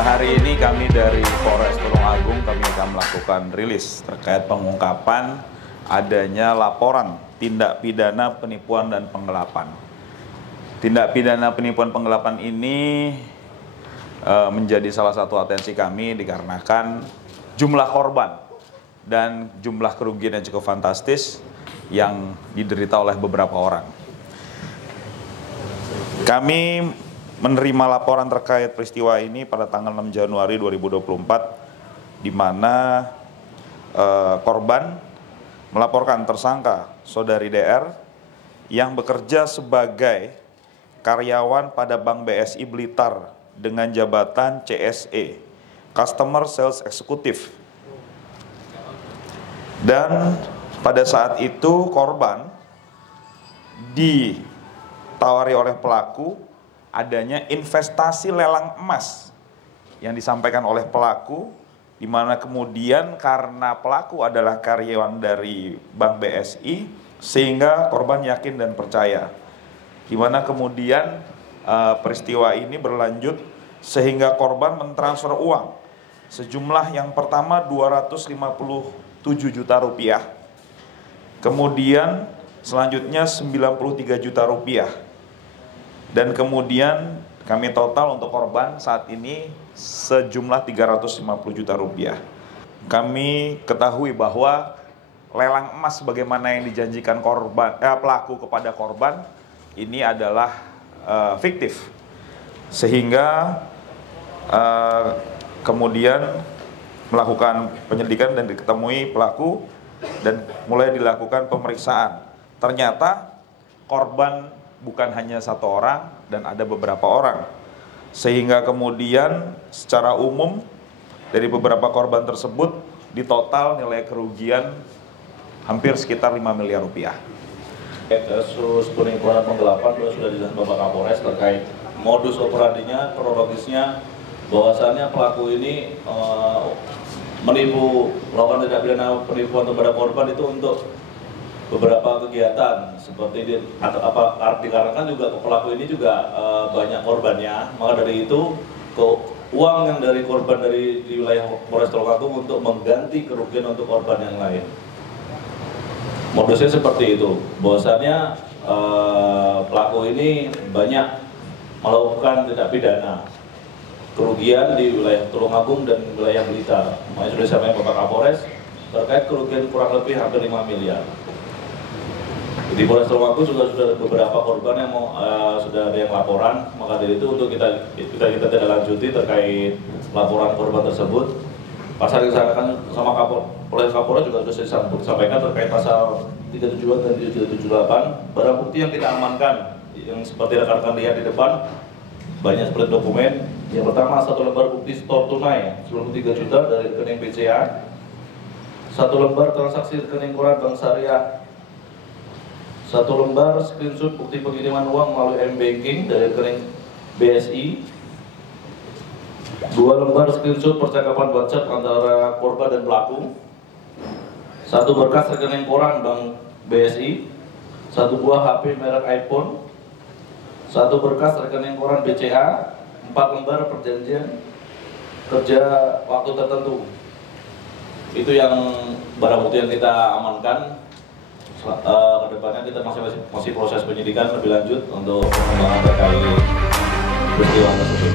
Hari ini kami dari Polres Tulungagung kami akan melakukan rilis terkait pengungkapan adanya laporan tindak pidana penipuan dan penggelapan. Tindak pidana penipuan penggelapan ini menjadi salah satu atensi kami dikarenakan jumlah korban dan jumlah kerugian yang cukup fantastis yang diderita oleh beberapa orang. Kami menerima laporan terkait peristiwa ini pada tanggal 6 Januari 2024, di mana korban melaporkan tersangka saudari DR yang bekerja sebagai karyawan pada Bank BSI Blitar dengan jabatan CSE, Customer Sales Executive. Dan pada saat itu korban ditawari oleh pelaku adanya investasi lelang emas yang disampaikan oleh pelaku, di mana kemudian karena pelaku adalah karyawan dari Bank BSI, sehingga korban yakin dan percaya. Di mana kemudian peristiwa ini berlanjut sehingga korban mentransfer uang sejumlah yang pertama 257 juta rupiah, kemudian selanjutnya 93 juta rupiah. Dan kemudian kami total untuk korban saat ini sejumlah 350 juta rupiah. Kami ketahui bahwa lelang emas sebagaimana yang dijanjikan pelaku kepada korban ini adalah fiktif. Sehingga kemudian melakukan penyelidikan dan diketemui pelaku dan mulai dilakukan pemeriksaan. Ternyata korban bukan hanya satu orang dan ada beberapa orang, sehingga kemudian secara umum dari beberapa korban tersebut ditotal nilai kerugian hampir sekitar 5 miliar rupiah. Kasus penipuan penggelapan sudah dijelaskan Bapak Kapolres terkait modus operandinya, kronologisnya, bahwasannya pelaku ini melakukan tindak pidana penipuan kepada korban itu untuk beberapa kegiatan seperti dikarenakan juga pelaku ini juga banyak korbannya, maka dari itu uang yang dari korban di wilayah Polres Tulungagung untuk mengganti kerugian untuk korban yang lain. Modusnya seperti itu, bahwasannya pelaku ini banyak melakukan tindak pidana kerugian di wilayah Tulungagung dan wilayah Blitar. Makanya sudah disampaikan Bapak Kapolres terkait kerugian kurang lebih hampir 5 miliar. Di Polres Tulungagung juga sudah beberapa korban yang sudah ada yang laporan, maka dari itu untuk kita tidak lanjuti terkait laporan korban tersebut. Pasal yang disampaikan sama Polres Kapolres juga sudah disampaikan terkait pasal 372 dan 378. Barang bukti yang kita amankan, yang seperti rekan-rekan lihat di depan, banyak seperti dokumen. Yang pertama, 1 lembar bukti store tunai 93 juta dari rekening BCA, 1 lembar transaksi rekening koran Bank Syariah, 1 lembar screenshot bukti pengiriman uang melalui M-Banking dari rekening BSI, 2 lembar screenshot percakapan WhatsApp antara korban dan pelaku, 1 berkas rekening koran Bank BSI, 1 buah HP merek iPhone, 1 berkas rekening koran BCA, 4 lembar perjanjian kerja waktu tertentu. Itu yang barang bukti yang kita amankan. Kedepannya kita masih proses penyidikan lebih lanjut untuk pengembangan terkait peristiwa tersebut.